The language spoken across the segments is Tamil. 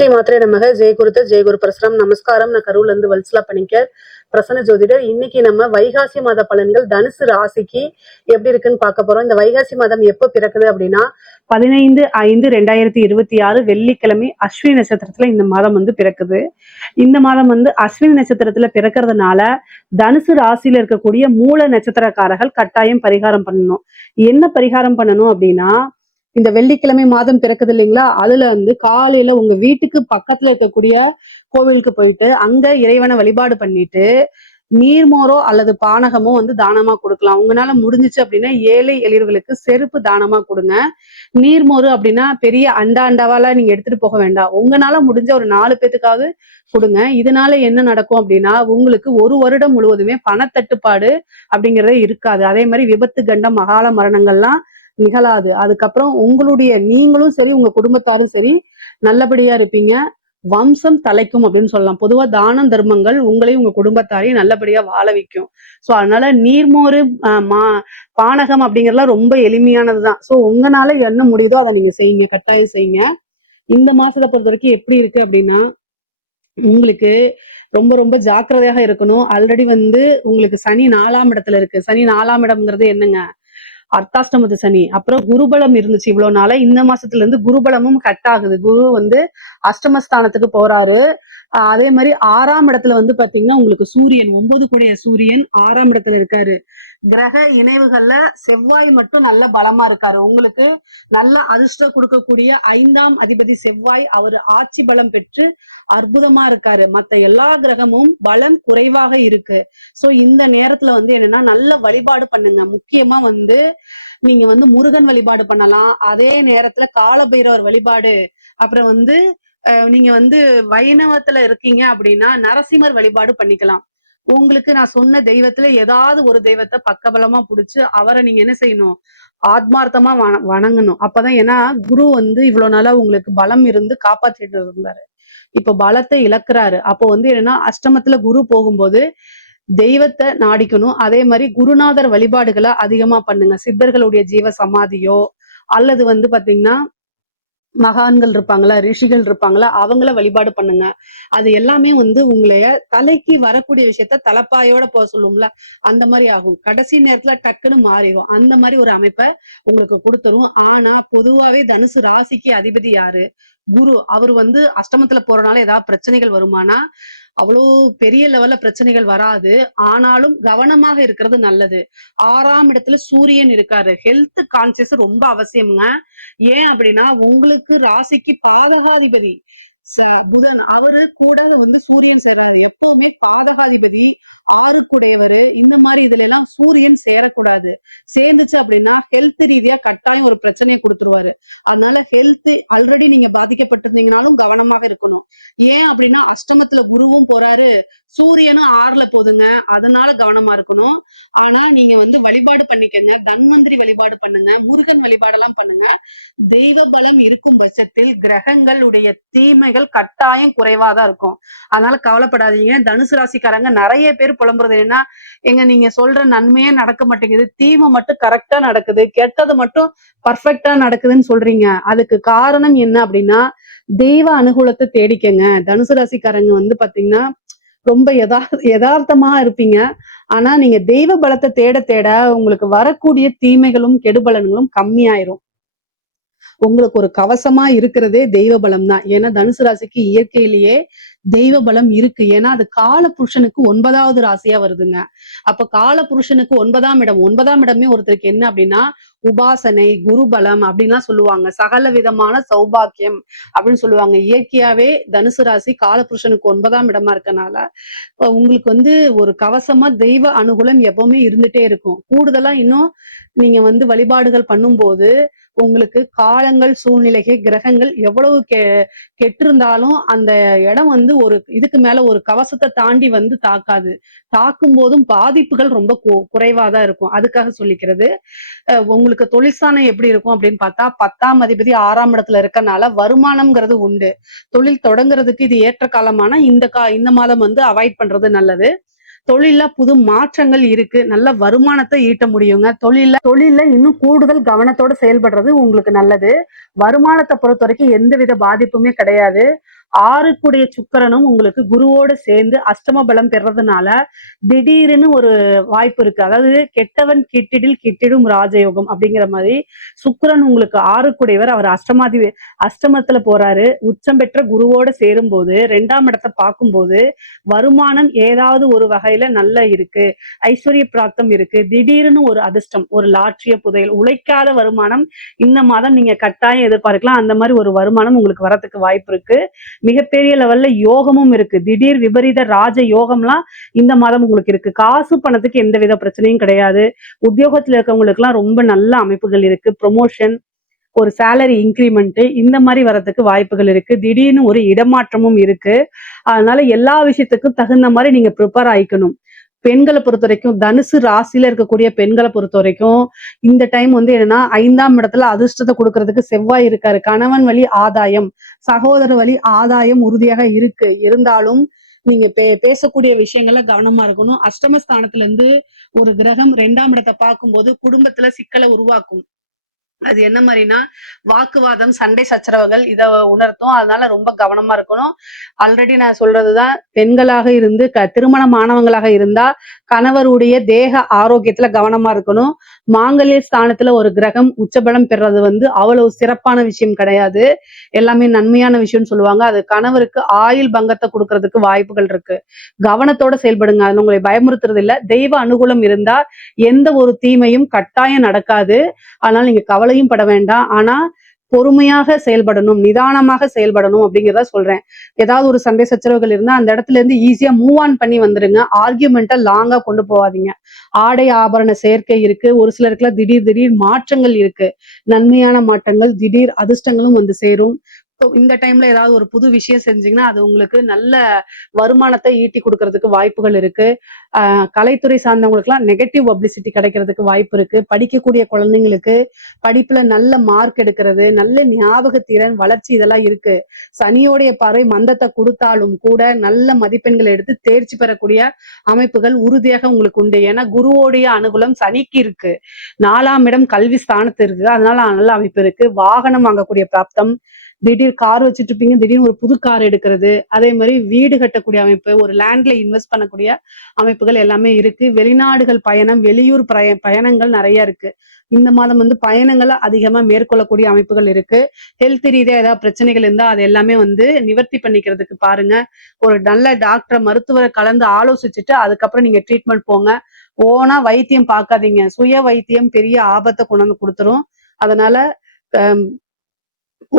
ஸ்ரீ மாத்திரை நமக ஜெயகுரு பிரசரம் நமஸ்காரம். நான் கரூர்ல இருந்து வல்சலா பணிக்கர் பிரசன்ன ஜோதிடர். இன்னைக்கு நம்ம வைகாசி மாத பலன்கள் தனுசு ராசிக்கு எப்படி இருக்குன்னு பார்க்க போறோம். இந்த வைகாசி மாதம் எப்போ பிறக்குது அப்படின்னா 15/5/2026 வெள்ளிக்கிழமை அஸ்வினி நட்சத்திரத்துல இந்த மாதம் பிறக்குது. இந்த மாதம் அஸ்வினி நட்சத்திரத்துல பிறக்கிறதுனால தனுசு ராசியில இருக்கக்கூடிய மூல நட்சத்திரக்காரர்கள் கட்டாயம் பரிகாரம் பண்ணணும். என்ன பரிகாரம் பண்ணணும் அப்படின்னா, இந்த வெள்ளிக்கிழமை மாதம் பிறக்குது இல்லைங்களா, அதுல காலையில உங்க வீட்டுக்கு பக்கத்துல இருக்கக்கூடிய கோவிலுக்கு போயிட்டு அங்க இறைவனை வழிபாடு பண்ணிட்டு நீர்மோரோ அல்லது பானகமோ தானமா கொடுக்கலாம். உங்களால முடிஞ்சிச்சு அப்படின்னா ஏழை எளியவர்களுக்கு செருப்பு தானமா கொடுங்க. நீர்மோறு அப்படின்னா பெரிய அண்டாவால நீங்க எடுத்துட்டு போக வேண்டாம். உங்களால முடிஞ்ச ஒரு 4 பேத்துக்காவது கொடுங்க. இதனால என்ன நடக்கும் அப்படின்னா, உங்களுக்கு ஒரு வருடம் முழுவதுமே பணத்தட்டுப்பாடு அப்படிங்கறதே இருக்காது. அதே மாதிரி விபத்து, கண்டம், அகால மரணங்கள்லாம் நிகழாது. அதுக்கப்புறம் நீங்களும் சரி உங்க குடும்பத்தாரும் சரி நல்லபடியா இருப்பீங்க. வம்சம் தலைக்கும் அப்படின்னு சொல்லலாம். பொதுவா தான தர்மங்கள் உங்களையும் உங்க குடும்பத்தாரையும் நல்லபடியா வாழ வைக்கும். சோ அதனால நீர்மோறு பானகம் அப்படிங்கறதுலாம் ரொம்ப எளிமையானதுதான். சோ உங்களால என்ன முடியுதோ அதை நீங்க செய்யுங்க, கட்டாயம் செய்யுங்க. இந்த மாசத்தை பொறுத்த வரைக்கும் எப்படி இருக்கு அப்படின்னா, உங்களுக்கு ரொம்ப ரொம்ப ஜாக்கிரதையாக இருக்கணும். ஆல்ரெடி உங்களுக்கு சனி 4ஆம் இடத்துல இருக்கு. சனி 4ஆம் இடம்ங்கிறது என்னங்க, அர்த்தாஷ்டமத்து சனி. அப்புறம் குருபலம் இருந்துச்சு இவ்வளவு நாள. இந்த மாசத்துல இருந்து குருபலமும் கட் ஆகுது. குரு அஷ்டமஸ்தானத்துக்கு போறாரு. அதே மாதிரி 6ஆம் இடத்துல பாத்தீங்கன்னா உங்களுக்கு சூரியன் 9 கூடிய சூரியன் 6ஆம் இடத்துல இருக்காரு. கிரக இணைவுகள்ல செவ்வாய் மட்டும் நல்ல பலமா இருக்காரு. உங்களுக்கு நல்ல அதிர்ஷ்டம் கொடுக்கக்கூடிய 5ஆம் அதிபதி செவ்வாய் அவர் ஆட்சி பலம் பெற்று அற்புதமா இருக்காரு. மத்த எல்லா கிரகமும் பலம் குறைவாக இருக்கு. சோ இந்த நேரத்துல என்னன்னா நல்ல வழிபாடு பண்ணுங்க. முக்கியமா நீங்க முருகன் வழிபாடு பண்ணலாம். அதே நேரத்துல காலபைரவர் வழிபாடு, அப்புறம் நீங்க வைணவத்துல இருக்கீங்க அப்படின்னா நரசிம்மர் வழிபாடு பண்ணிக்கலாம். உங்களுக்கு நான் சொன்ன தெய்வத்துல ஏதாவது ஒரு தெய்வத்தை பக்கபலமா புடிச்சு அவரை நீங்க என்ன செய்யணும், ஆத்மார்த்தமா வணங்கணும். அப்பதான், ஏன்னா குரு இவ்வளவு நாளா உங்களுக்கு பலம் இருந்து காப்பாற்றிட்டு இருந்தாரு. இப்ப பலத்தை இழக்கிறாரு. அப்போ என்னன்னா அஷ்டமத்துல குரு போகும்போது தெய்வத்தை நாடிக்கணும். அதே மாதிரி குருநாதர் வழிபாடுகளை அதிகமா பண்ணுங்க. சித்தர்களுடைய ஜீவ சமாதியோ அல்லது பாத்தீங்கன்னா மகான்கள் இருப்பாங்களா, ரிஷிகள் இருப்பாங்களா, அவங்கள வழிபாடு பண்ணுங்க. அது எல்லாமே உங்களைய தலைக்கு வரக்கூடிய விஷயத்த தலப்பாயோட போக சொல்லுவோம்ல, அந்த மாதிரி ஆகும். கடைசி நேரத்துல டக்குன்னு மாறிடும். அந்த மாதிரி ஒரு அமைப்பை உங்களுக்கு கொடுத்துரும். ஆனா பொதுவாவே தனுசு ராசிக்கு அதிபதி யாரு, குரு. அவர் அஷ்டமத்துல போறனால ஏதாவது பிரச்சனைகள் வருமானா, அவ்வளவு பெரிய லெவல்ல பிரச்சனைகள் வராது. ஆனாலும் கவனமாக இருக்கிறது நல்லது. 6ஆம் இடத்துல சூரியன் இருக்காரு. ஹெல்த் கான்சியஸ் ரொம்ப அவசியம்ங்க. ஏன் அப்படின்னா, உங்களுக்கு ராசிக்கு பாதகாதிபதி புதன், அவரு கூட சூரியன் சேர்றாரு. எப்பவுமே பாதகாதிபதி 6க்குடையவரு இந்த மாதிரி இதுல எல்லாம் சூரியன் சேரக்கூடாது. சேர்ந்துச்சு அப்படின்னா ஹெல்த் ரீதியா கட்டாயம் ஒரு பிரச்சனையை கொடுத்துருவாரு. அதனால ஹெல்த் ஆல்ரெடி நீங்க பாதிக்கப்பட்டிருந்தீங்கனாலும் கவனமாக இருக்கணும். ஏன் அப்படின்னா அஷ்டமத்துல குருவும் போறாரு, சூரியனும் 6ல போதுங்க. அதனால கவனமா இருக்கணும். ஆனா நீங்க வழிபாடு பண்ணிக்கங்க. தன்வந்திரி வழிபாடு பண்ணுங்க, முருகன் வழிபாடு எல்லாம் பண்ணுங்க. தெய்வ பலம் இருக்கும் பட்சத்தில் கிரகங்களுடைய தீமைகள் கட்டாயம் குறைவாதான் இருக்கும். அதனால கவலைப்படாதீங்க. தனுசு ராசிக்காரங்க நிறைய பேர் புலம்புறது என்னன்னா, நீங்க சொல்ற நன்மையே நடக்க மாட்டேங்குது, தீமை மட்டும் கரெக்டா நடக்குது, கெட்டது மட்டும் பர்ஃபெக்டா நடக்குதுன்னு சொல்றீங்க. அதுக்கு காரணம் என்ன அப்படின்னா, தெய்வ அனுகூலத்தை தேடிக்கங்க. தனுசு ராசிக்காரங்க பாத்தீங்கன்னா ரொம்ப யதார்த்தமா இருப்பீங்க. ஆனா நீங்க தெய்வ பலத்தை தேட தேட உங்களுக்கு வரக்கூடிய தீமைகளும் கெடுபலன்களும் கம்மியாயிரும். உங்களுக்கு ஒரு கவசமா இருக்கிறதே தெய்வ பலம் தான். ஏன்னா தனுசு ராசிக்கு இயற்கையிலேயே தெய்வ பலம் இருக்கு. ஏன்னா அது கால புருஷனுக்கு 9வது ராசியா வருதுங்க. அப்ப கால புருஷனுக்கு 9ஆம் இடம், 9ஆம் இடமே ஒருத்தருக்கு என்ன அப்படின்னா உபாசனை, குரு பலம் அப்படின்லாம் சொல்லுவாங்க. சகல விதமான சௌபாக்கியம் அப்படின்னு சொல்லுவாங்க. இயற்கையாவே தனுசு ராசி கால புருஷனுக்கு 9ஆம் இடமா இருக்கனால உங்களுக்கு ஒரு கவசமா தெய்வ அனுகூலம் எப்பவுமே இருந்துட்டே இருக்கும். கூடுதலா இன்னும் நீங்க வழிபாடுகள் பண்ணும்போது உங்களுக்கு காலங்கள், சூழ்நிலைகள், கிரகங்கள் எவ்வளவு கெட்டிருந்தாலும் அந்த இடம் ஒரு இதுக்கு மேல ஒரு கவசத்தை தாண்டி தாக்காது. தாக்கும் போதும் பாதிப்புகள் ரொம்ப குறைவாதான் இருக்கும். அதுக்காக சொல்லிக்கிறது. உங்களுக்கு தொழிற்சாலை எப்படி இருக்கும் அப்படின்னு பார்த்தா, 10ஆம் அதிபதி 6ஆம் இடத்துல இருக்கனால வருமானம்ங்கிறது உண்டு. தொழில் தொடங்குறதுக்கு இது ஏற்ற காலமான இந்த மாதம் அவாய்ட் பண்றது நல்லது. தொழில புது மாற்றங்கள் இருக்கு. நல்ல வருமானத்தை ஈட்ட முடியுங்க. தொழில இன்னும் கூடுதல் கவனத்தோட செயல்படுறது உங்களுக்கு நல்லது. வருமானத்தை பொறுத்த வரைக்கும் எந்தவித பாதிப்புமே கிடையாது. 6க்குடைய சுக்கிரனும் உங்களுக்கு குருவோட சேர்ந்து அஷ்டம பலம் பெறதுனால திடீர்னு ஒரு வாய்ப்பு இருக்கு. அதாவது கெட்டவன் கிட்டிடில் கிட்டிடும் ராஜயோகம் அப்படிங்கிற மாதிரி சுக்கிரன் உங்களுக்கு 6க்குடையவர். அவர் அஷ்டமத்துல போறாரு. உச்சம் பெற்ற குருவோட சேரும் போது 2ஆம் இடத்தை பார்க்கும்போது வருமானம் ஏதாவது ஒரு வகையில நல்ல இருக்கு, ஐஸ்வர்ய பிராப்தம் இருக்கு, திடீர்னு ஒரு அதிர்ஷ்டம், ஒரு லாட்ரிய புதையல், உழைக்காத வருமானம் இந்த மாதம் நீங்க கட்டாயம் எதிர்பார்க்கலாம். அந்த மாதிரி ஒரு வருமானம் உங்களுக்கு வரதுக்கு வாய்ப்பு இருக்கு. மிகப்பெரிய லெவல்ல யோகமும் இருக்கு. திடீர் விபரீத ராஜ யோகம்லாம் இந்த மாதம் உங்களுக்கு இருக்கு. காசு பணத்துக்கு எந்தவித பிரச்சனையும் கிடையாது. உத்தியோகத்துல இருக்கவங்களுக்கு எல்லாம் ரொம்ப நல்ல அமைப்புகள் இருக்கு. ப்ரொமோஷன், ஒரு சேலரி இன்கிரிமெண்ட் இந்த மாதிரி வரதுக்கு வாய்ப்புகள் இருக்கு. திடீர்னு ஒரு இடமாற்றமும் இருக்கு. அதனால எல்லா விஷயத்துக்கும் தகுந்த மாதிரி நீங்க ப்ரிப்பேர் ஆயிக்கணும். பெண்களை பொறுத்த வரைக்கும், தனுசு ராசியில இருக்கக்கூடிய பெண்களை பொறுத்த வரைக்கும் இந்த டைம் வந்து என்னன்னா 5ஆம் இடத்துல அதிர்ஷ்டத்தை கொடுக்கறதுக்கு செவ்வாய் இருக்காரு. கணவன் வழி ஆதாயம், சகோதர வழி ஆதாயம் உறுதியாக இருக்கு. இருந்தாலும் நீங்க பேசக்கூடிய விஷயங்கள்ல கவனமா இருக்கணும். அஷ்டமஸ்தானத்துல இருந்து ஒரு கிரகம் 2ஆம் இடத்தை பார்க்கும்போது குடும்பத்துல சிக்கலை உருவாக்கும். அது என்ன மாதிரினா வாக்குவாதம், சண்டை சச்சரவுகள் இத உணர்த்தும். அதனால ரொம்ப கவனமா இருக்கணும். ஆல்ரெடி நான் சொல்றதுதான், பெண்களாக இருந்து திருமணமானவங்களாக இருந்தா கணவருடைய தேக ஆரோக்கியத்துல கவனமா இருக்கணும். மாங்கல்ய ஸ்தானத்துல ஒரு கிரகம் உச்சபலம் பெறது வந்து அவ்வளவு சிறப்பான விஷயம் கிடையாது. எல்லாமே நன்மையான விஷயம்னு சொல்லுவாங்க. அது கணவருக்கு ஆயுள் பங்கத்தை கொடுக்கறதுக்கு வாய்ப்புகள் இருக்கு. கவனத்தோட செயல்படுங்க. அது உங்களை பயமுறுத்துறது இல்ல. தெய்வ அனுகூலம் இருந்தா எந்த ஒரு தீமையும் கட்டாயம் நடக்காது. அதனால நீங்க கவலையும் பட வேண்டாம். ஆனா பொறுமையாக செயல்படணும், நிதானமாக செயல்படணும் அப்படிங்கிறத சொல்றேன். ஏதாவது ஒரு சண்டை சச்சரவுகள் இருந்தா அந்த இடத்துல இருந்து ஈஸியா மூவ் ஆன் பண்ணி வந்துருங்க. ஆர்கியூமெண்ட்டை லாங்கா கொண்டு போகாதீங்க. ஆடை ஆபரண சேர்க்கை இருக்கு. ஒரு சிலருக்குலாம் திடீர் திடீர் மாற்றங்கள் இருக்கு. நன்மையான மாற்றங்கள், திடீர் அதிர்ஷ்டங்களும் வந்து சேரும். இந்த டைம்ல ஏதாவது ஒரு புது விஷயம் செஞ்சீங்கன்னா அது உங்களுக்கு நல்ல வருமானத்தை ஈட்டி கொடுக்கறதுக்கு வாய்ப்புகள் இருக்கு. கலைத்துறை சார்ந்தவங்களுக்குலாம் நெகட்டிவ் பப்ளிசிட்டி கிடைக்கிறதுக்கு வாய்ப்பு இருக்கு. படிக்கக்கூடிய குழந்தைங்களுக்கு படிப்புல நல்ல மார்க் எடுக்கிறது, நல்ல ஞாபக திறன், வளர்ச்சி இதெல்லாம் இருக்கு. சனியோடைய பார்வை மந்தத்தை கொடுத்தாலும் கூட நல்ல மதிப்பெண்களை எடுத்து தேர்ச்சி பெறக்கூடிய அமைப்புகள் உறுதியாக உங்களுக்கு உண்டு. ஏன்னா குருவோடைய அனுகூலம் சனிக்கு இருக்கு. 4ஆம் இடம் கல்வி ஸ்தானத்து இருக்கு. அதனால நல்ல அமைப்பு இருக்கு. வாகனம் வாங்கக்கூடிய பிராப்தம், திடீர் கார் வச்சுட்டு இருப்பீங்க, திடீர்னு ஒரு புது கார் எடுக்கிறது, அதே மாதிரி வீடு கட்டக்கூடிய அமைப்பு, ஒரு லேண்ட்ல இன்வெஸ்ட் பண்ணக்கூடிய அமைப்புகள் எல்லாமே இருக்கு. வெளிநாடுகள் பயணம், வெளியூர் பயணங்கள் நிறைய இருக்கு. இந்த மாதம் வந்து பயணங்களை அதிகமா மேற்கொள்ளக்கூடிய அமைப்புகள் இருக்கு. ஹெல்த் ரீதியா ஏதாவது பிரச்சனைகள் இருந்தா அது எல்லாமே வந்து நிவர்த்தி பண்ணிக்கிறதுக்கு பாருங்க. ஒரு நல்ல டாக்டரை, மருத்துவரை கலந்து ஆலோசிச்சுட்டு அதுக்கப்புறம் நீங்க ட்ரீட்மெண்ட் போங்க. ஓனா வைத்தியம் பார்க்காதீங்க. சுய வைத்தியம் பெரிய ஆபத்தை கொண்டு வந்து கொடுத்துரும். அதனால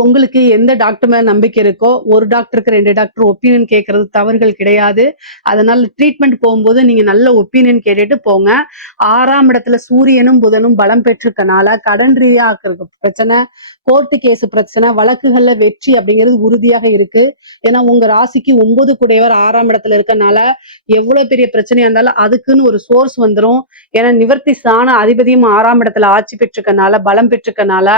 உங்களுக்கு எந்த டாக்டர் மேல நம்பிக்கை இருக்கோ, ஒரு டாக்டருக்கு 2 டாக்டர் ஒப்பீனியன் கேட்கறது தவறுகள் கிடையாது. அதனால ட்ரீட்மெண்ட் போகும்போது நீங்க நல்ல ஒப்பீனியன் கேட்டுட்டு போங்க. 6ஆம் இடத்துல சூரியனும் புதனும் பலம் பெற்றிருக்கனால கடன் ரீதியா பிரச்சனை, கோர்ட்டு கேஸ் பிரச்சனை, வழக்குகள்ல வெற்றி அப்படிங்கிறது உறுதியாக இருக்கு. ஏன்னா உங்க ராசிக்கு 9 குடையவர் 6ஆம் இடத்துல இருக்கனால எவ்வளவு பெரிய பிரச்சனையா இருந்தாலும் அதுக்குன்னு ஒரு சோர்ஸ் வந்துடும். ஏன்னா நிவர்த்தி ஸ்தான அதிபதியும் 6ஆம் இடத்துல ஆட்சி பெற்றிருக்கனால, பலம் பெற்றிருக்கனால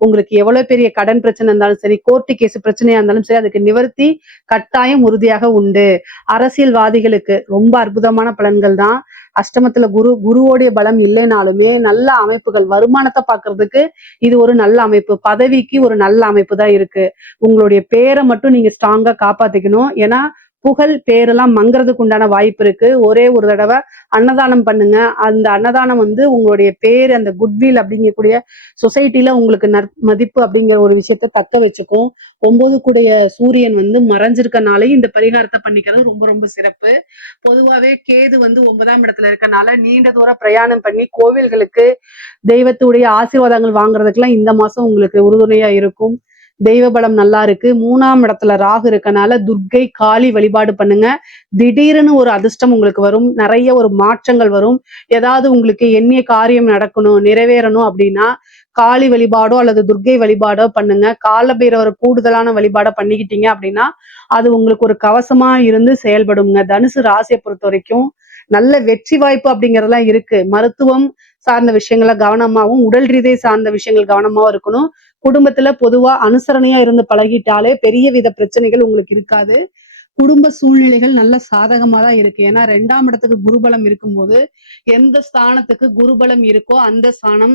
உங்களுக்கு எவ்வளவு பெரிய கடன் பிரச்சனை இருந்தாலும் சரி, கோர்ட்டு கேஸ் பிரச்சனையா இருந்தாலும் சரி, அதுக்கு நிவர்த்தி கட்டாயம் உறுதியாக உண்டு. அரசியல்வாதிகளுக்கு ரொம்ப அற்புதமான பலன்கள் தான். அஷ்டமத்துல குருவோடைய பலம் இல்லைனாலுமே நல்ல அமைப்புகள், வருமானத்தை பாக்குறதுக்கு இது ஒரு நல்ல அமைப்பு. பதவிக்கு ஒரு நல்ல அமைப்பு தான் இருக்கு. உங்களுடைய பேரை மட்டும் நீங்க ஸ்ட்ராங்கா காப்பாத்திக்கணும். ஏன்னா புகழ் பேரெல்லாம் மங்குறதுக்கு உண்டான வாய்ப்பு இருக்கு. ஒரே ஒரு தடவை அன்னதானம் பண்ணுங்க. அந்த அன்னதானம் வந்து உங்களுடைய பேர், அந்த குட்வில் அப்படிங்கக்கூடிய சொசைட்டில உங்களுக்கு மதிப்பு அப்படிங்கிற ஒரு விஷயத்த தக்க வச்சுக்கும். 9 கூடைய சூரியன் வந்து மறைஞ்சிருக்கனாலையும் இந்த பரிகாரத்தை பண்ணிக்கிறது ரொம்ப ரொம்ப சிறப்பு. பொதுவாவே கேது வந்து 9ஆம் இடத்துல இருக்கனால நீண்ட தூரம் பிரயாணம் பண்ணி கோவில்களுக்கு தெய்வத்துடைய ஆசீர்வாதங்கள் வாங்குறதுக்கெல்லாம் இந்த மாசம் உங்களுக்கு உறுதுணையா இருக்கும். தெய்வ பலம் நல்லா இருக்கு. 3ஆம் இடத்துல ராகு இருக்கனால துர்க்கை, காளி வழிபாடு பண்ணுங்க. திடீர்னு ஒரு அதிர்ஷ்டம் உங்களுக்கு வரும். நிறைய ஒரு மாற்றங்கள் வரும். ஏதாவது உங்களுக்கு எண்ணிய காரியம் நடக்கணும், நிறைவேறணும் அப்படின்னா காளி வழிபாடோ அல்லது துர்க்கை வழிபாடோ பண்ணுங்க. காலபைரவர் கூடுதலான வழிபாடை பண்ணிக்கிட்டீங்க அப்படின்னா அது உங்களுக்கு ஒரு கவசமா இருந்து செயல்படுங்க. தனுசு ராசியை பொறுத்த வரைக்கும் நல்ல வெற்றி வாய்ப்பு அப்படிங்கறதெல்லாம் இருக்கு. மருத்துவம் சார்ந்த விஷயங்கள கவனமாவும், உடல் ரீதியை சார்ந்த விஷயங்கள் கவனமாவும் இருக்கணும். குடும்பத்துல பொதுவா அனுசரணையா இருந்து பழகிட்டாலே பெரிய வித பிரச்சனைகள் உங்களுக்கு இருக்காது. குடும்ப சூழ்நிலைகள் நல்ல சாதகமா தான் இருக்கு. ஏன்னா 2ஆம் இடத்துக்கு குருபலம் இருக்கும்போது எந்த ஸ்தானத்துக்கு குருபலம் இருக்கோ அந்த ஸ்தானம்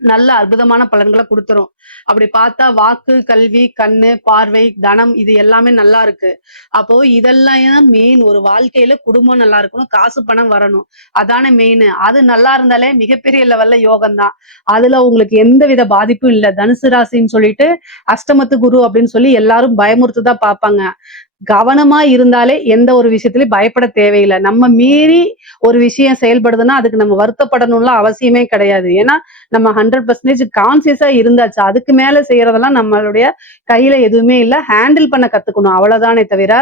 நல்ல அற்புதமான பலன்களை கொடுத்துரும். அப்படி பார்த்தா வாக்கு, கல்வி, கண்ணு, பார்வை, தனம் இது எல்லாமே நல்லா இருக்கு. அப்போ இதெல்லாம் மெயின். ஒரு வாழ்க்கையில குடும்பம் நல்லா இருக்கணும், காசு பணம் வரணும், அதானே மெயின். அது நல்லா இருந்தாலே மிகப்பெரிய லெவல்ல யோகம் தான். அதுல உங்களுக்கு எந்தவித பாதிப்பும் இல்ல. தனுசு ராசின்னு சொல்லிட்டு அஷ்டமத்து குரு அப்படின்னு சொல்லி எல்லாரும் பயமுறுத்துதான் பார்ப்பாங்க. கவனமா இருந்தாலே எந்த ஒரு விஷயத்திலயும் பயப்பட தேவையில்லை. நம்ம மீறி ஒரு விஷயம் செயல்படுதுன்னா அதுக்கு நம்ம வருத்தப்படணும்ல அவசியமே கிடையாது. ஏன்னா நம்ம 100% கான்சியஸா இருந்தாச்சு. அதுக்கு மேல செய்யறதெல்லாம் நம்மளுடைய கையில எதுவுமே இல்ல. ஹேண்டில் பண்ண கத்துக்கணும், அவ்வளவுதானே தவிர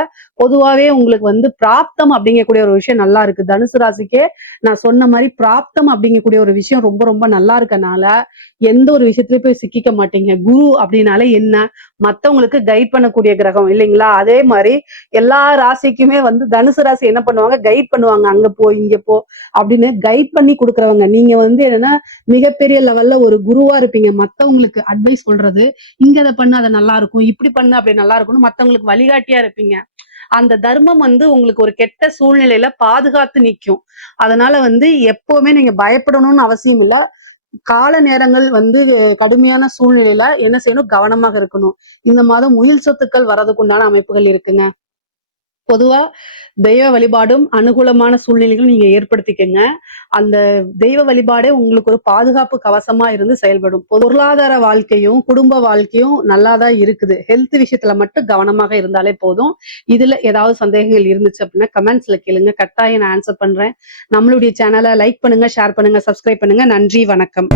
பொதுவாவே உங்களுக்கு பிராப்தம் அப்படிங்கக்கூடிய ஒரு விஷயம் நல்லா இருக்கு. தனுசு ராசிக்கே நான் சொன்ன மாதிரி பிராப்தம் அப்படிங்கக்கூடிய ஒரு விஷயம் ரொம்ப ரொம்ப நல்லா இருக்கனால எந்த ஒரு விஷயத்திலயும் போய் சிக்கிக்க மாட்டீங்க. குரு அப்படின்னாலே என்ன, மத்தவங்களுக்கு கைட் பண்ணக்கூடிய கிரகம் இல்லைங்களா? அதே மாதிரி எல்லா ராசிக்குமே தனுசு ராசி என்ன பண்ணுவாங்க, கைட் பண்ணுவாங்க. அங்க போ, இங்க போ அப்படின்னு கைட் பண்ணி கொடுக்குறவங்க. நீங்க என்னன்னா மிகப்பெரிய லெவல்ல ஒரு குருவா இருப்பீங்க. மத்தவங்களுக்கு அட்வைஸ் சொல்றது, இங்க அதை பண்ண அதை நல்லா இருக்கும், இப்படி பண்ண அப்படி நல்லா இருக்கும்னு மத்தவங்களுக்கு வழிகாட்டியா இருப்பீங்க. அந்த தர்மம் உங்களுக்கு ஒரு கெட்ட சூழ்நிலையில பாதுகாத்து நிற்கும். அதனால எப்பவுமே நீங்க பயப்படணும்னு அவசியம் இல்லை. கால நேரங்கள் கடுமையான சூழ்நிலையில என்ன செய்யணும், கவனமாக இருக்கணும். இந்த மாதம் உயில் சொத்துக்கள் வரதுக்கு உண்டான அமைப்புகள் இருக்குங்க. பொதுவா தெய்வ வழிபாடும் அனுகூலமான சூழ்நிலைகளும் நீங்க ஏற்படுத்திக்கங்க. அந்த தெய்வ வழிபாடே உங்களுக்கு ஒரு பாதுகாப்பு கவசமா இருந்து செயல்படும். பொருளாதார வாழ்க்கையும் குடும்ப வாழ்க்கையும் நல்லாதான் இருக்குது. ஹெல்த் விஷயத்துல மட்டும் கவனமாக இருந்தாலே போதும். இதுல ஏதாவது சந்தேகங்கள் இருந்துச்சு அப்படின்னா கமெண்ட்ஸ்ல கேளுங்க, கட்டாயம் நான் ஆன்சர் பண்றேன். நம்மளுடைய சேனலை லைக் பண்ணுங்க, ஷேர் பண்ணுங்க, சப்ஸ்கிரைப் பண்ணுங்க. நன்றி, வணக்கம்.